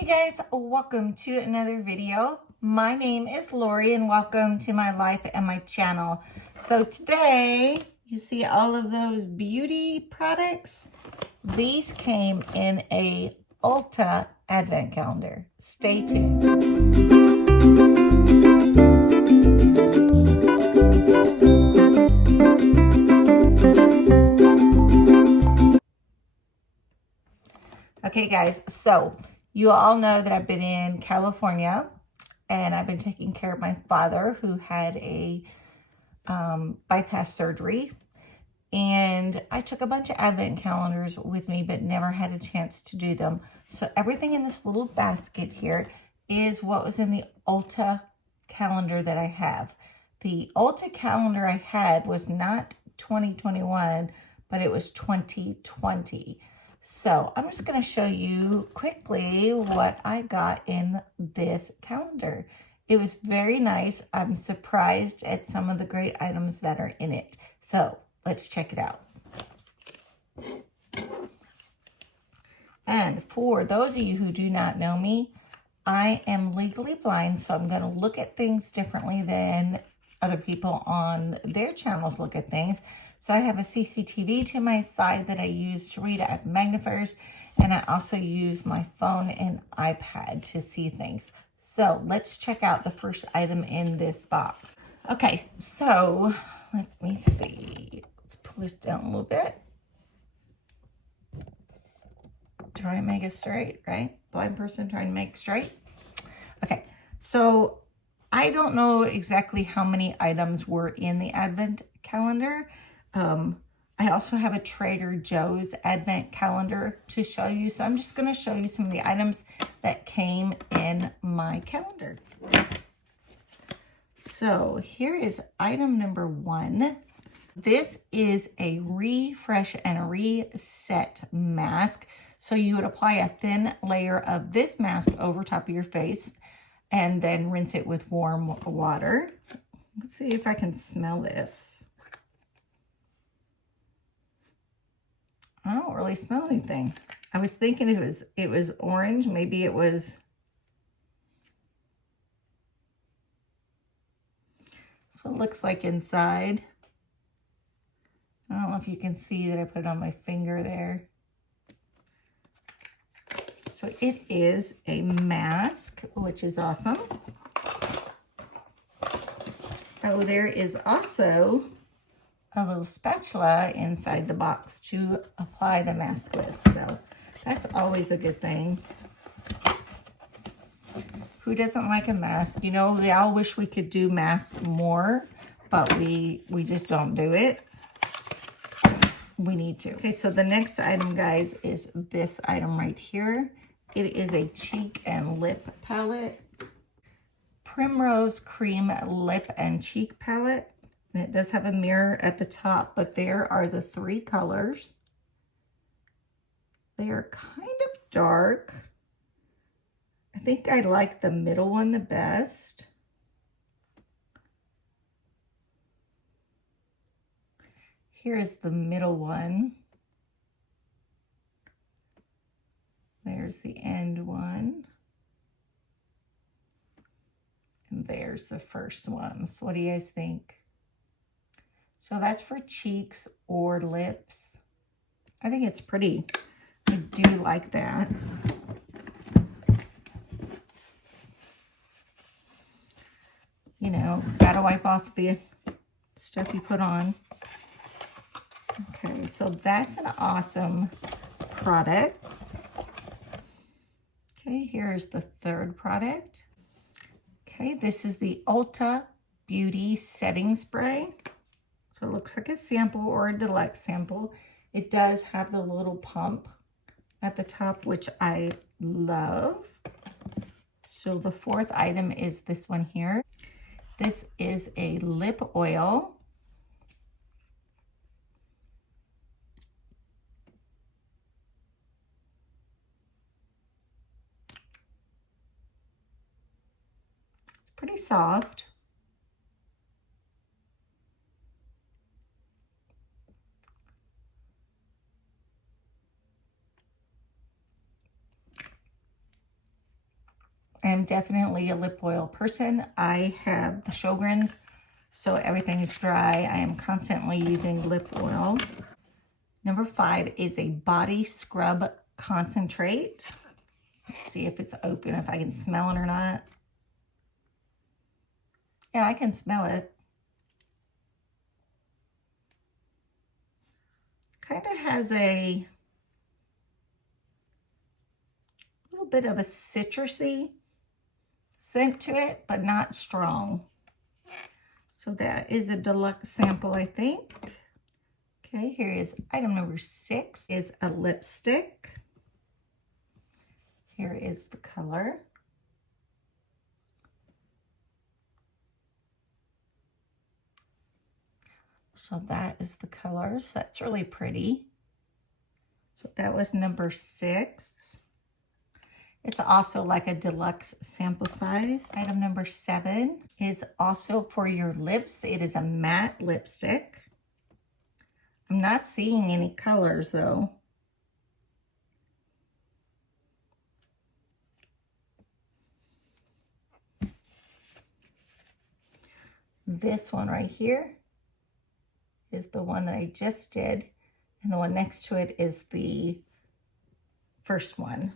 Hey guys, welcome to another video. My name is Lori and welcome to my life and my channel. So today you see all of those beauty products. These came in a Ulta advent calendar. Stay tuned. Okay guys, so you all know that I've been in California and I've been taking care of my father who had a bypass surgery. And I took a bunch of advent calendars with me, but never had a chance to do them. So everything in this little basket here is what was in the Ulta calendar that I have. The Ulta calendar I had was not 2021, but it was 2020. So I'm just going to show you quickly what I got in this calendar. It was very nice. I'm surprised at some of the great items that are in it. So let's check it out. And for those of you who do not know me, I am legally blind, so I'm going to look at things differently than other people on their channels look at things. So I have a CCTV to my side that I use to read. I have magnifiers, and I also use my phone and iPad to see things. So let's check out the first item in this box. Okay, so let me see. Let's pull this down a little bit. Try and make it straight, right? Blind person trying to make it straight. Okay, so I don't know exactly how many items were in the advent calendar. I also have a Trader Joe's advent calendar to show you. So I'm just going to show you some of the items that came in my calendar. So here is item number 1. This is a refresh and reset mask. So you would apply a thin layer of this mask over top of your face and then rinse it with warm water. Let's see if I can smell this. I don't really smell anything. I was thinking it was orange. Maybe it was. That's what it looks like inside. I don't know if you can see that I put it on my finger there. So it is a mask, which is awesome. Oh, there is also a little spatula inside the box to apply the mask with. So that's always a good thing. Who doesn't like a mask? You know, we all wish we could do masks more, but we just don't do it. We need to. Okay, so the next item, guys, is this item right here. It is a cheek and lip palette. Primrose Cream Lip and Cheek Palette. And it does have a mirror at the top, but there are the 3 colors. They are kind of dark. I think I like the middle one the best. Here is the middle one. There's the end one. And there's the first one. So what do you guys think? So that's for cheeks or lips. I think it's pretty. I do like that. You know, gotta wipe off the stuff you put on. Okay, so that's an awesome product. Okay, here's the third product. Okay, this is the Ulta Beauty Setting Spray. So it looks like a sample or a deluxe sample. It does have the little pump at the top, which I love. So the fourth item is this one here. This is a lip oil. It's pretty soft. am definitely a lip oil person. I have the Sjogren's, so everything is dry. I am constantly using lip oil. Number 5 is a body scrub concentrate. Let's see if it's open, if I can smell it or not. Yeah, I can smell it. Kind of has a little bit of a citrusy scent to it, but not strong. So that is a deluxe sample, I think. Okay, here is item number 6, is a lipstick. Here is the color. So that is the color. So that's really pretty. So that was number 6. It's also like a deluxe sample size. Item number 7 is also for your lips. It is a matte lipstick. I'm not seeing any colors though. This one right here is the one that I just did, and the one next to it is the first one.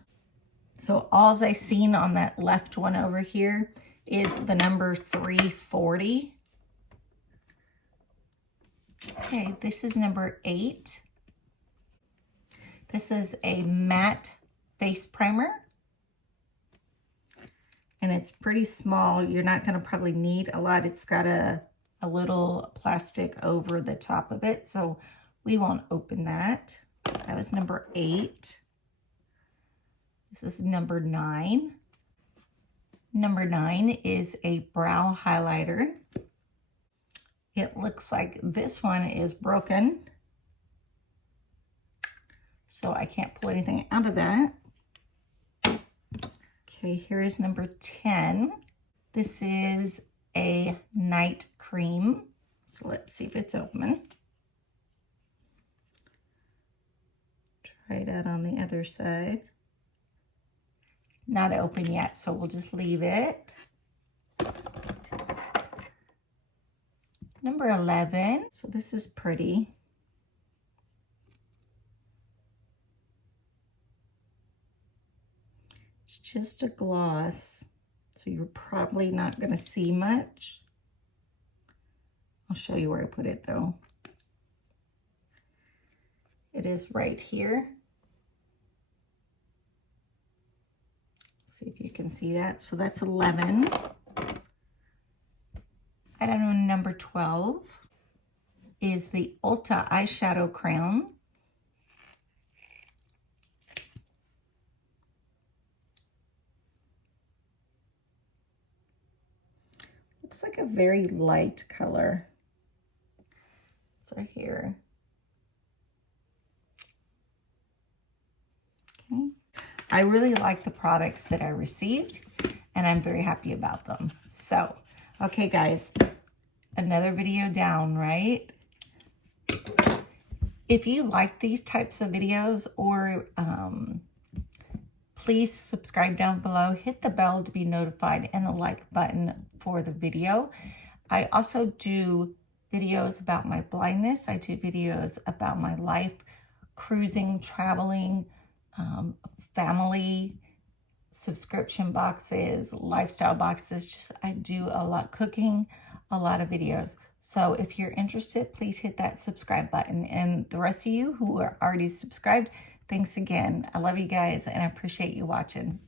So all I seen on that left one over here is the number 340. Okay, this is number 8. This is a matte face primer. And it's pretty small. You're not going to probably need a lot. It's got a little plastic over the top of it, so we won't open that. That was number 8. This is number 9. Number 9 is a brow highlighter. It looks like this one is broken, so I can't pull anything out of that. Okay, here is number 10. This is a night cream. So let's see if it's open. Try it out on the other side. Not open yet, so we'll just leave it. Number 11. So this is pretty. It's just a gloss, so you're probably not going to see much. I'll show you where I put it though. It is right here. See if you can see that. So that's 11. Item number 12 is the Ulta eyeshadow crown. Looks like a very light color. It's right here. Okay. I really like the products that I received, and I'm very happy about them. So, okay guys, another video down, right? If you like these types of videos, or please subscribe down below, hit the bell to be notified, and the like button for the video. I also do videos about my blindness. I do videos about my life, cruising, traveling, family, subscription boxes, lifestyle boxes. Just I do a lot, cooking, a lot of videos. So if you're interested, please hit that subscribe button. And the rest of you who are already subscribed, thanks again. I love you guys and I appreciate you watching.